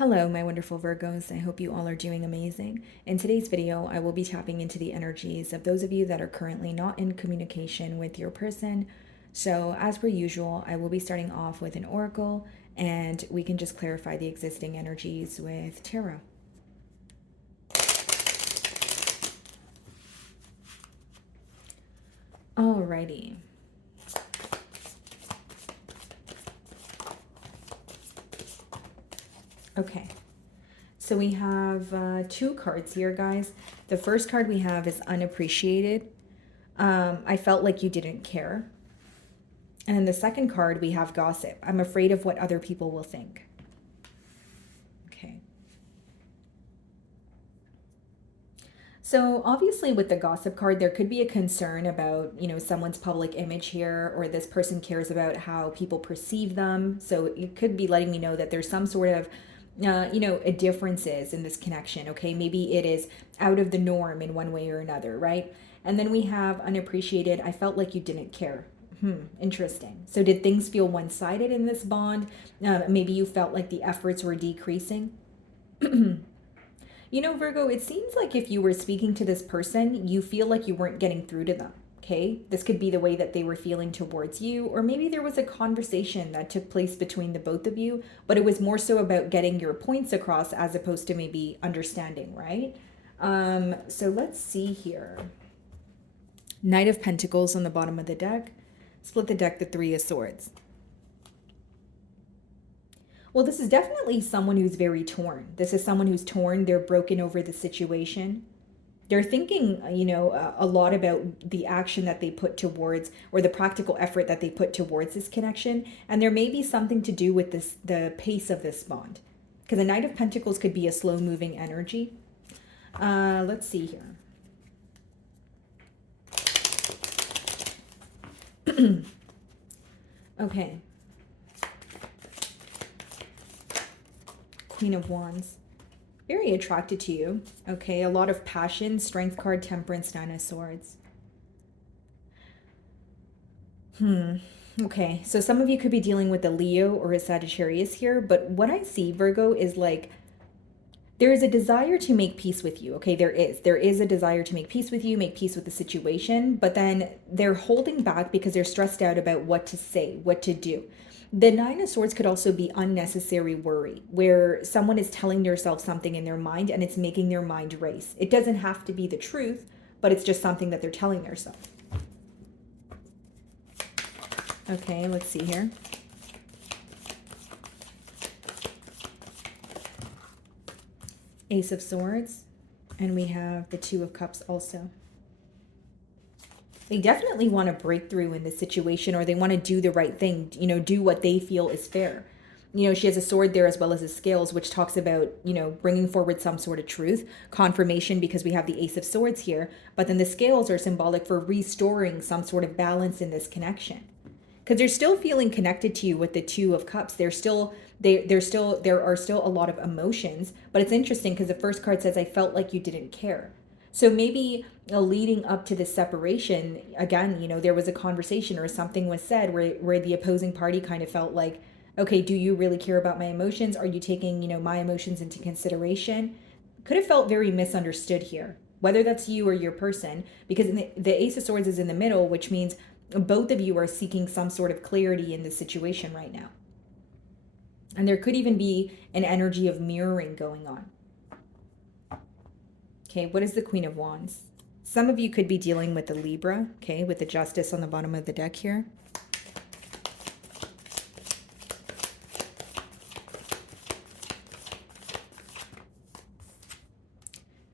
Hello, my wonderful Virgos. I hope you all are doing amazing. In today's video, I will be tapping into the energies of those of you that are currently not in communication with your person. So, as per usual, I will be starting off with an oracle and we can just clarify the existing energies with tarot. Alrighty. Okay. So we have two cards here, guys. The first card we have is unappreciated. I felt like you didn't care. And then the second card, we have gossip. I'm afraid of what other people will think. Okay. So obviously with the gossip card, there could be a concern about, someone's public image here, or this person cares about how people perceive them. So it could be letting me know that there's some sort of a differences in this connection. Okay, maybe it is out of the norm in one way or another, right? And then we have unappreciated. I felt like you didn't care. Interesting. So did things feel one-sided in this bond? Maybe you felt like the efforts were decreasing. Virgo, it seems like if you were speaking to this person, you feel like you weren't getting through to them. Okay, this could be the way that they were feeling towards you, or maybe there was a conversation that took place between the both of you, but it was more so about getting your points across as opposed to maybe understanding, right? So let's see here. Knight of Pentacles on the bottom of the deck. Split the deck, the Three of Swords. Well, this is definitely someone who's very torn. This is someone who's torn. They're broken over the situation. They're thinking, a lot about the action that they put towards, or the practical effort that they put towards this connection. And there may be something to do with the pace of this bond. Because the Knight of Pentacles could be a slow moving energy. Let's see here. Okay. Queen of Wands. Very attracted to you. Okay, a lot of passion, Strength card, Temperance, Nine of Swords. Okay, so some of you could be dealing with a Leo or a Sagittarius here, but what I see, Virgo, is like there is a desire to make peace with you. Okay, there is a desire to make peace with you, make peace with the situation, but then they're holding back because they're stressed out about what to say, what to do. The Nine of Swords could also be unnecessary worry, where someone is telling themselves something in their mind and it's making their mind race. It doesn't have to be the truth, but it's just something that they're telling themselves. Okay, let's see here. Ace of Swords, and we have the Two of Cups also. They definitely want to break through in this situation, or they want to do the right thing, do what they feel is fair. She has a sword there as well as a scales, which talks about, bringing forward some sort of truth, confirmation, because we have the Ace of Swords here. But then the scales are symbolic for restoring some sort of balance in this connection. Because they're still feeling connected to you with the Two of Cups. There are still a lot of emotions. But it's interesting because the first card says, I felt like you didn't care. So maybe leading up to this separation, again, there was a conversation or something was said where the opposing party kind of felt like, okay, do you really care about my emotions? Are you taking, my emotions into consideration? Could have felt very misunderstood here, whether that's you or your person, because the Ace of Swords is in the middle, which means both of you are seeking some sort of clarity in the situation right now. And there could even be an energy of mirroring going on. Okay, what is the Queen of Wands? Some of you could be dealing with the Libra, okay, with the Justice on the bottom of the deck here.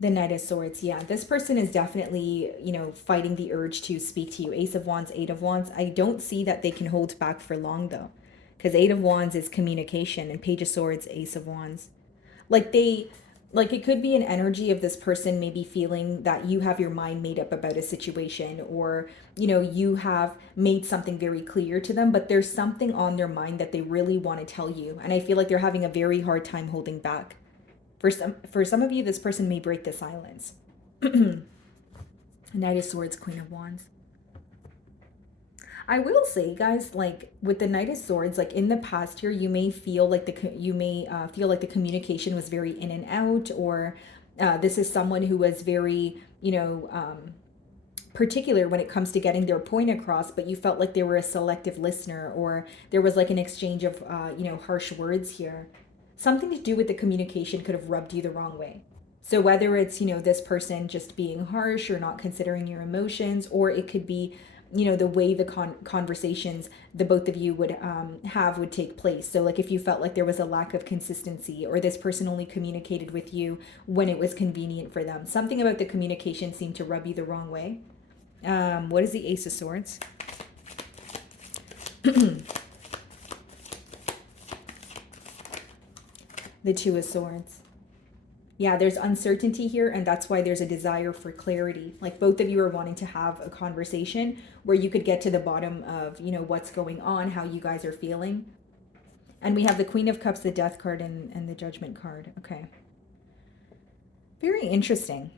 The Knight of Swords, yeah. This person is definitely, fighting the urge to speak to you. Ace of Wands, Eight of Wands. I don't see that they can hold back for long, though. Because Eight of Wands is communication, and Page of Swords, Ace of Wands. Like it could be an energy of this person maybe feeling that you have your mind made up about a situation, or you have made something very clear to them, but there's something on their mind that they really want to tell you, and I feel like they're having a very hard time holding back. For some of you, this person may break the silence. Knight of Swords, Queen of Wands. I will say, guys, like with the Knight of Swords, like in the past here, you may feel like you may feel like the communication was very in and out, or this is someone who was very, particular when it comes to getting their point across, but you felt like they were a selective listener, or there was like an exchange of, harsh words here. Something to do with the communication could have rubbed you the wrong way. So whether it's, this person just being harsh or not considering your emotions, or it could be, the way the conversations the both of you would have would take place. So like if you felt like there was a lack of consistency, or this person only communicated with you when it was convenient for them. Something about the communication seemed to rub you the wrong way. What is the Ace of Swords? The Two of Swords. Yeah, there's uncertainty here, and that's why there's a desire for clarity. Like both of you are wanting to have a conversation where you could get to the bottom of, what's going on, how you guys are feeling. And we have the Queen of Cups, the Death card, and the Judgment card. Okay. Very interesting.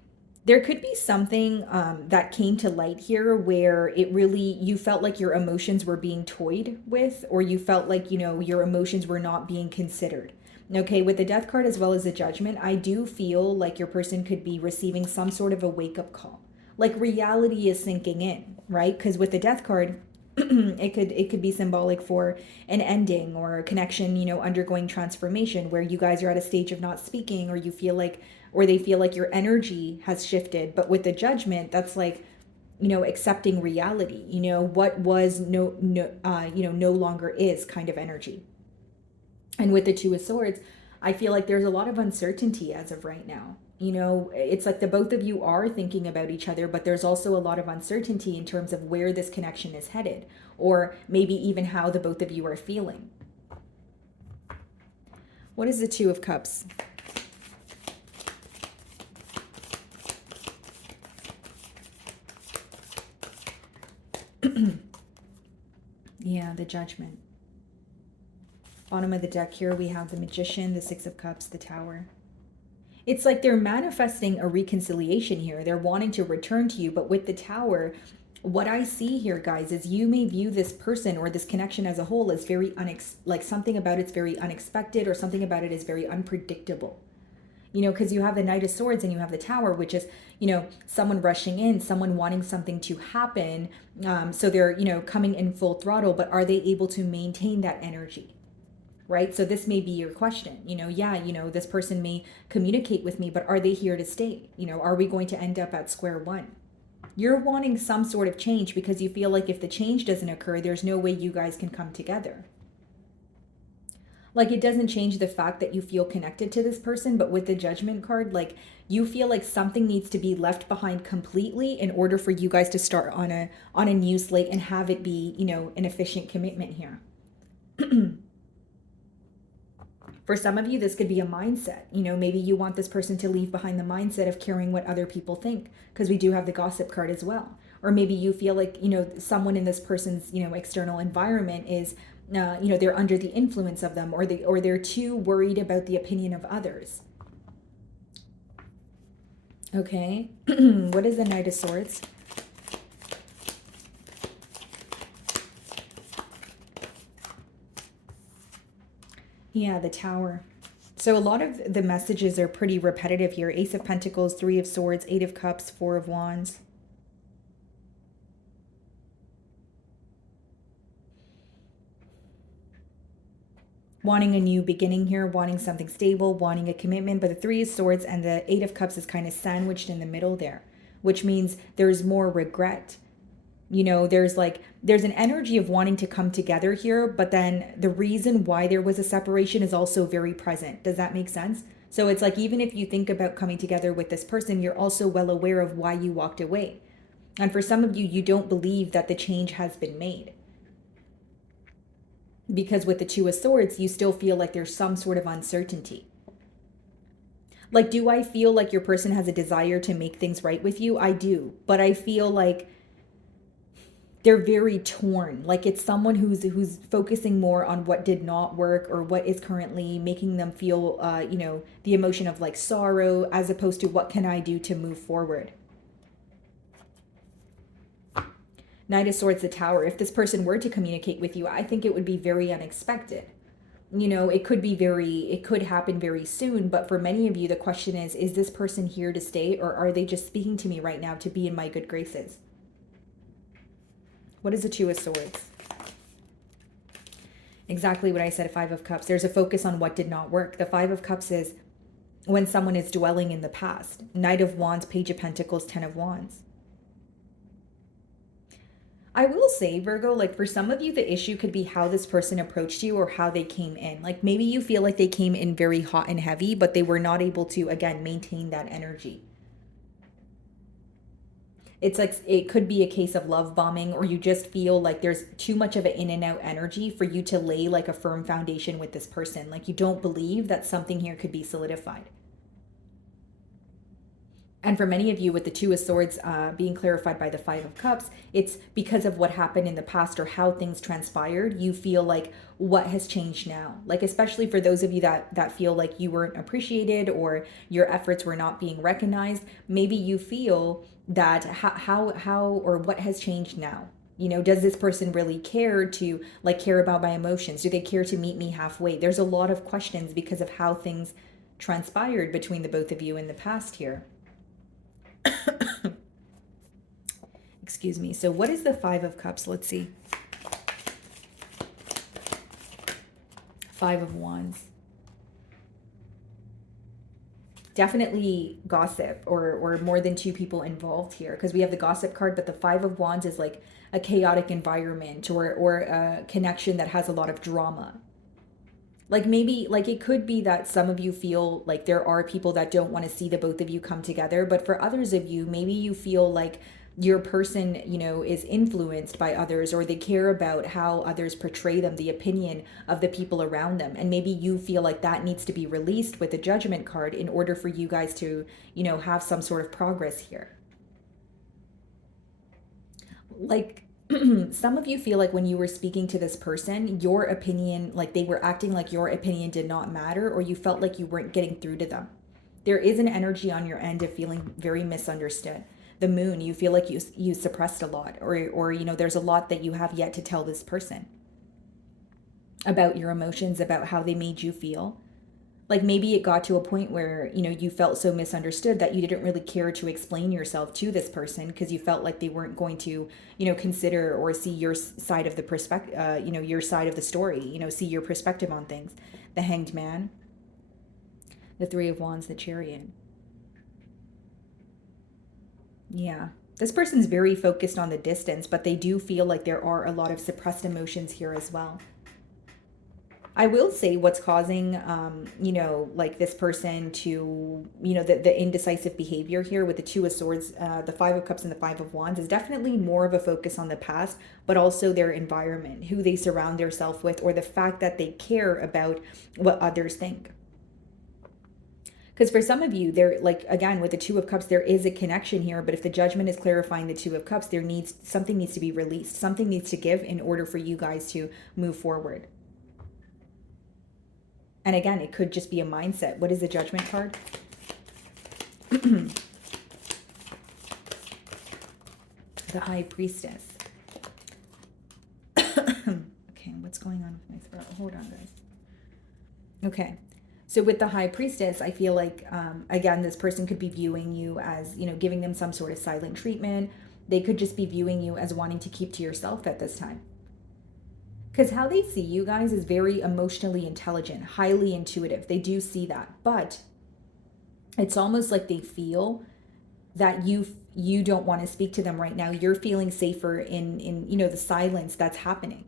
There could be something that came to light here where you felt like your emotions were being toyed with, or you felt like, your emotions were not being considered. Okay, with the Death card as well as the Judgment, I do feel like your person could be receiving some sort of a wake-up call. Like reality is sinking in, right? Because with the Death card, it could be symbolic for an ending or a connection, undergoing transformation, where you guys are at a stage of not speaking, or you feel like, or they feel like your energy has shifted. But with the Judgment, that's like, accepting reality, what was no longer is kind of energy. And with the Two of Swords, I feel like there's a lot of uncertainty as of right now. It's like the both of you are thinking about each other, but there's also a lot of uncertainty in terms of where this connection is headed, or maybe even how the both of you are feeling. What is the Two of Cups? Yeah, the Judgment. Bottom of the deck here, we have the Magician, the Six of Cups, the Tower. It's like they're manifesting a reconciliation here. They're wanting to return to you, but with the Tower, what I see here, guys, is you may view this person or this connection as a whole as very like something about it's very unexpected, or something about it is very unpredictable. Because you have the Knight of Swords and you have the Tower, which is, someone rushing in, someone wanting something to happen. So they're, coming in full throttle, but are they able to maintain that energy? Right? So this may be your question, this person may communicate with me, but are they here to stay? Are we going to end up at square one? You're wanting some sort of change because you feel like if the change doesn't occur, there's no way you guys can come together. Like it doesn't change the fact that you feel connected to this person, but with the Judgment card, like you feel like something needs to be left behind completely in order for you guys to start on a new slate and have it be, an efficient commitment here. For some of you, this could be a mindset. Maybe you want this person to leave behind the mindset of caring what other people think, because we do have the Gossip card as well. Or maybe you feel like, someone in this person's, external environment is, they're under the influence of them, or they're too worried about the opinion of others. Okay. What is the Knight of Swords? Yeah, the Tower. So a lot of the messages are pretty repetitive here. Ace of Pentacles, Three of Swords, Eight of Cups, Four of Wands. Wanting a new beginning here, wanting something stable, wanting a commitment. But the Three of Swords and the Eight of Cups is kind of sandwiched in the middle there, which means there's more regret. There's an energy of wanting to come together here, but then the reason why there was a separation is also very present. Does that make sense? So it's like, even if you think about coming together with this person, you're also well aware of why you walked away. And for some of you, you don't believe that the change has been made. Because with the Two of Swords, you still feel like there's some sort of uncertainty. Like, do I feel like your person has a desire to make things right with you? I do. But I feel like they're very torn. Like it's someone who's focusing more on what did not work, or what is currently making them feel, the emotion of like sorrow, as opposed to what can I do to move forward. Knight of Swords, the Tower. If this person were to communicate with you, I think it would be very unexpected. It could happen very soon, but for many of you, the question is this person here to stay, or are they just speaking to me right now to be in my good graces? What is the Two of Swords? Exactly what I said, Five of Cups. There's a focus on what did not work. The Five of Cups is when someone is dwelling in the past. Knight of Wands, Page of Pentacles, Ten of Wands. I will say, Virgo, like for some of you, the issue could be how this person approached you or how they came in. Like maybe you feel like they came in very hot and heavy, but they were not able to, again, maintain that energy. It's like it could be a case of love bombing, or you just feel like there's too much of an in and out energy for you to lay like a firm foundation with this person. Like you don't believe that something here could be solidified. And for many of you, with the Two of Swords being clarified by the Five of Cups, it's because of what happened in the past or how things transpired. You feel like what has changed now? Like especially for those of you that feel like you weren't appreciated or your efforts were not being recognized. Maybe you feel that how or what has changed now? Does this person really care about my emotions? Do they care to meet me halfway? There's a lot of questions because of how things transpired between the both of you in the past here. Excuse me. So what is the Five of Cups? Let's see. Five of Wands. Definitely gossip or more than two people involved here, because we have the gossip card, but the Five of Wands is like a chaotic environment or a connection that has a lot of drama. Like maybe like it could be that some of you feel like there are people that don't want to see the both of you come together, but for others of you, maybe you feel like your person, is influenced by others, or they care about how others portray them, the opinion of the people around them. And maybe you feel like that needs to be released with the Judgment card in order for you guys to, have some sort of progress here. Like some of you feel like when you were speaking to this person, your opinion, like they were acting like your opinion did not matter, or you felt like you weren't getting through to them. There is an energy on your end of feeling very misunderstood. The Moon, you feel like you suppressed a lot, or there's a lot that you have yet to tell this person about your emotions, about how they made you feel. Like maybe it got to a point where, you felt so misunderstood that you didn't really care to explain yourself to this person because you felt like they weren't going to, consider or see your side of the perspective, your side of the story, see your perspective on things. The Hanged Man, the Three of Wands, the Chariot. Yeah. This person's very focused on the distance, but they do feel like there are a lot of suppressed emotions here as well. I will say what's causing, like this person to, the indecisive behavior here with the Two of Swords, the Five of Cups and the Five of Wands is definitely more of a focus on the past, but also their environment, who they surround themselves with, or the fact that they care about what others think. Because for some of you, there, like, again, with the Two of Cups, there is a connection here. But if the Judgment is clarifying the Two of Cups, something needs to be released. Something needs to give in order for you guys to move forward. And again, it could just be a mindset. What is the Judgment card? The High Priestess. Okay, what's going on with my throat? Hold on, guys. Okay. So with the High Priestess, I feel like, again, this person could be viewing you as, giving them some sort of silent treatment. They could just be viewing you as wanting to keep to yourself at this time. Because how they see you guys is very emotionally intelligent, highly intuitive. They do see that. But it's almost like they feel that you don't want to speak to them right now. You're feeling safer in the silence that's happening.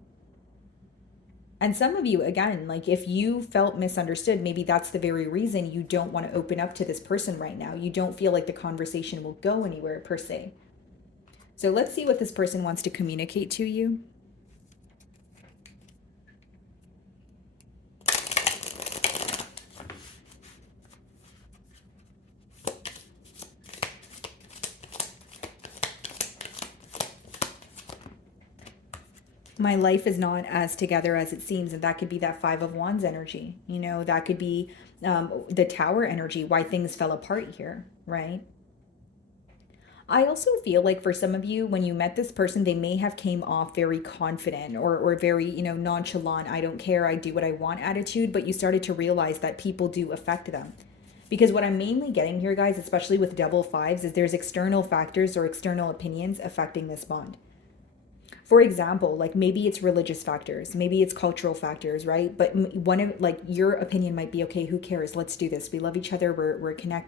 And some of you, again, like if you felt misunderstood, maybe that's the very reason you don't want to open up to this person right now. You don't feel like the conversation will go anywhere per se. So let's see what this person wants to communicate to you. My life is not as together as it seems. And that could be that Five of Wands energy. That could be the Tower energy, why things fell apart here, right? I also feel like for some of you, when you met this person, they may have came off very confident or very, nonchalant, I don't care, I do what I want attitude, but you started to realize that people do affect them. Because what I'm mainly getting here, guys, especially with double fives, is there's external factors or external opinions affecting this bond. For example, like maybe it's religious factors, maybe it's cultural factors, right? But one of like your opinion might be, okay, who cares? Let's do this. We love each other.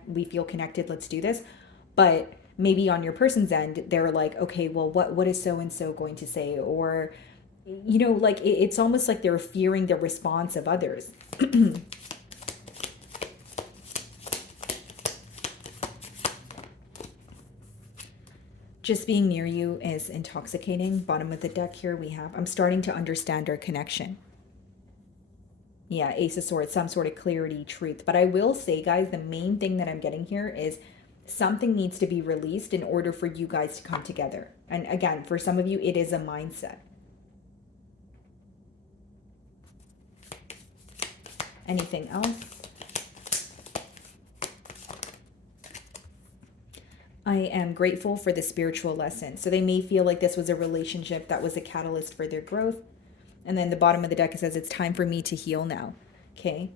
We feel connected. Let's do this. But maybe on your person's end, they're like, okay, well, what is so and so going to say? Or, like it's almost like they're fearing the response of others. Just being near you is intoxicating. Bottom of the deck here we have, I'm starting to understand our connection. Yeah, Ace of Swords, some sort of clarity, truth. But I will say, guys, the main thing that I'm getting here is something needs to be released in order for you guys to come together. And again, for some of you, it is a mindset. Anything else? I am grateful for the spiritual lesson. So they may feel like this was a relationship that was a catalyst for their growth. And then the bottom of the deck, it says, it's time for me to heal now. Okay.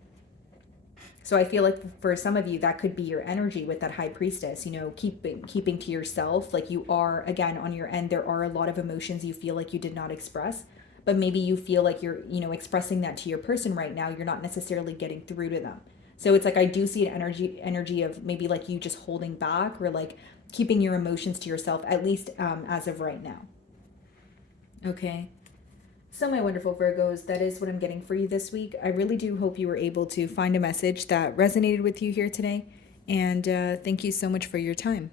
So I feel like for some of you, that could be your energy with that high priestess, keeping to yourself. Like you are, again, on your end, there are a lot of emotions you feel like you did not express, but maybe you feel like you're, expressing that to your person right now. You're not necessarily getting through to them. So it's like, I do see an energy of maybe like you just holding back or like keeping your emotions to yourself, at least as of right now. Okay. So my wonderful Virgos, that is what I'm getting for you this week. I really do hope you were able to find a message that resonated with you here today. And thank you so much for your time.